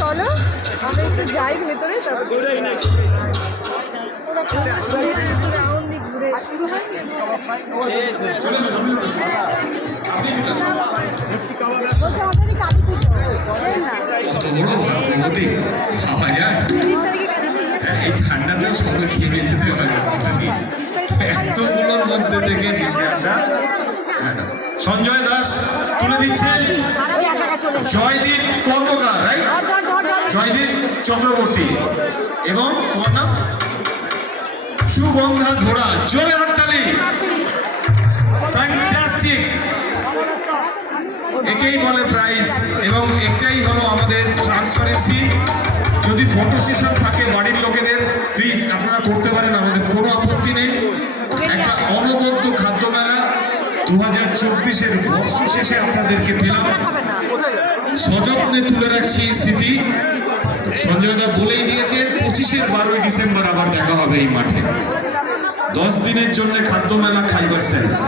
চলো আমরা একটু যাই ভেতরে তারপর কত বড় ভগবতী খাওয়া যায় এই ঠান্ডাতে সঙ্গে খেয়ে যেতে হয় এতগুলোর মধ্যে থেকে দেশে আসা। সঞ্জয় দাস তুলে দিচ্ছে। জয়দীপ কর্মকার রাইট জয়দীপ চক্রবর্তী। এবং তোমার নাম? সুগন্ধা ঘোড়া, জোরে হাততালি। ফ্যান্টাস্টিক একেই বলে প্রাইস এবং এটাই হলো আমাদের ট্রান্সপারেন্সি যদি ফটো সেশন থাকে বাড়ির লোকেদের প্লিজ আপনারা করতে পারেন, আমাদের কোনো আপত্তি নেই। একটা অনবদ্য খাদ্য মেলা দু হাজার চব্বিশের বর্ষ শেষে আপনাদেরকে পেলাম। সযত্নে তুলে রাখছি স্মৃতি সঞ্জয় দা বলেই দিয়েছে, পঁচিশের বারোই ডিসেম্বর আবার দেখা হবে এই মাঠে। দশ দিনের জন্য খাদ্য মেলা খাইবার সেন্টার